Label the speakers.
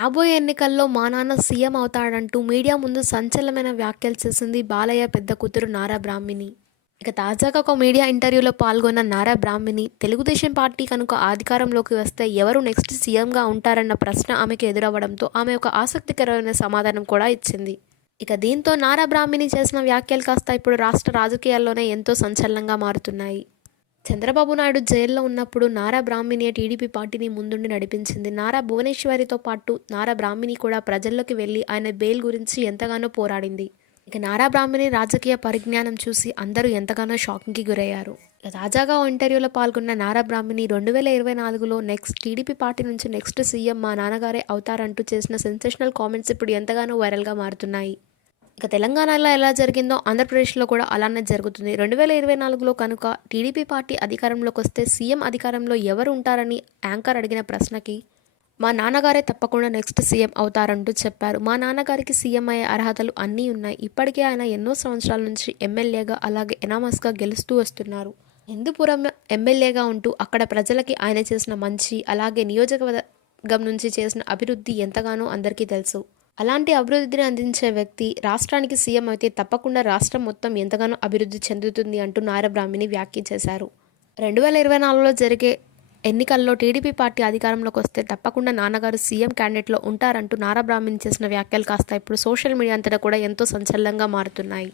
Speaker 1: రాబోయే ఎన్నికల్లో మా నాన్న సీఎం అవుతాడంటూ మీడియా ముందు సంచలనమైన వ్యాఖ్యలు చేసింది బాలయ్య పెద్ద కూతురు నారా బ్రాహ్మిణి. ఇక తాజాగా ఒక మీడియా ఇంటర్వ్యూలో పాల్గొన్న నారా బ్రాహ్మిణి తెలుగుదేశం పార్టీ కనుక అధికారంలోకి వస్తే ఎవరు నెక్స్ట్ సీఎంగా ఉంటారన్న ప్రశ్న ఆమెకు ఎదురవ్వడంతో ఆమె ఒక ఆసక్తికరమైన సమాధానం కూడా ఇచ్చింది. ఇక దీంతో నారా బ్రాహ్మిణి చేసిన వ్యాఖ్యలు కాస్త ఇప్పుడు రాష్ట్ర రాజకీయాల్లోనే ఎంతో సంచలనంగా మారుతున్నాయి. చంద్రబాబు నాయుడు జైల్లో ఉన్నప్పుడు నారా బ్రాహ్మిణి టీడీపీ పార్టీని ముందుండి నడిపించింది. నారా భువనేశ్వరితో పాటు నారా బ్రాహ్మిణి కూడా ప్రజల్లోకి వెళ్ళి ఆయన బెయిల్ గురించి ఎంతగానో పోరాడింది. ఇక నారా బ్రాహ్మిణి రాజకీయ పరిజ్ఞానం చూసి అందరూ ఎంతగానో షాకింగ్కి గురయ్యారు. తాజాగా ఇంటర్వ్యూలో పాల్గొన్న నారా బ్రాహ్మిణి రెండు వేల ఇరవై నాలుగులో నెక్స్ట్ టీడీపీ పార్టీ నుంచి నెక్స్ట్ సీఎం మా నాన్నగారే అవుతారంటూ చేసిన సెన్సేషనల్ కామెంట్స్ ఇప్పుడు ఎంతగానో వైరల్గా మారుతున్నాయి. ఇక తెలంగాణలో ఎలా జరిగిందో ఆంధ్రప్రదేశ్లో కూడా అలానే జరుగుతుంది. రెండు వేల ఇరవై నాలుగులో కనుక టీడీపీ పార్టీ అధికారంలోకి వస్తే సీఎం అధికారంలో ఎవరు ఉంటారని యాంకర్ అడిగిన ప్రశ్నకి మా నాన్నగారే తప్పకుండా నెక్స్ట్ సీఎం అవుతారంటూ చెప్పారు. మా నాన్నగారికి సీఎం అయ్యే అర్హతలు అన్నీ ఉన్నాయి. ఇప్పటికే ఆయన ఎన్నో సంవత్సరాల నుంచి ఎమ్మెల్యేగా అలాగే ఎనామస్గా గెలుస్తూ వస్తున్నారు. హిందూపురం ఎమ్మెల్యేగా ఉంటూ అక్కడ ప్రజలకి ఆయన చేసిన మంచి అలాగే నియోజకవర్గం నుంచి చేసిన అభివృద్ధి ఎంతగానో అందరికీ తెలుసు. అలాంటి అభివృద్ధిని అందించే వ్యక్తి రాష్ట్రానికి సీఎం అయితే తప్పకుండా రాష్ట్రం మొత్తం ఎంతగానో అభివృద్ధి చెందుతుంది అంటూ నారా బ్రాహ్మిణి వ్యాఖ్య చేశారు. రెండు వేల ఇరవై నాలుగులో జరిగే ఎన్నికల్లో టీడీపీ పార్టీ అధికారంలోకి వస్తే తప్పకుండా నాన్నగారు సీఎం క్యాండిడేట్లో ఉంటారంటూ నారా చేసిన వ్యాఖ్యలు కాస్త ఇప్పుడు సోషల్ మీడియా అంతటా కూడా ఎంతో సంచలనంగా మారుతున్నాయి.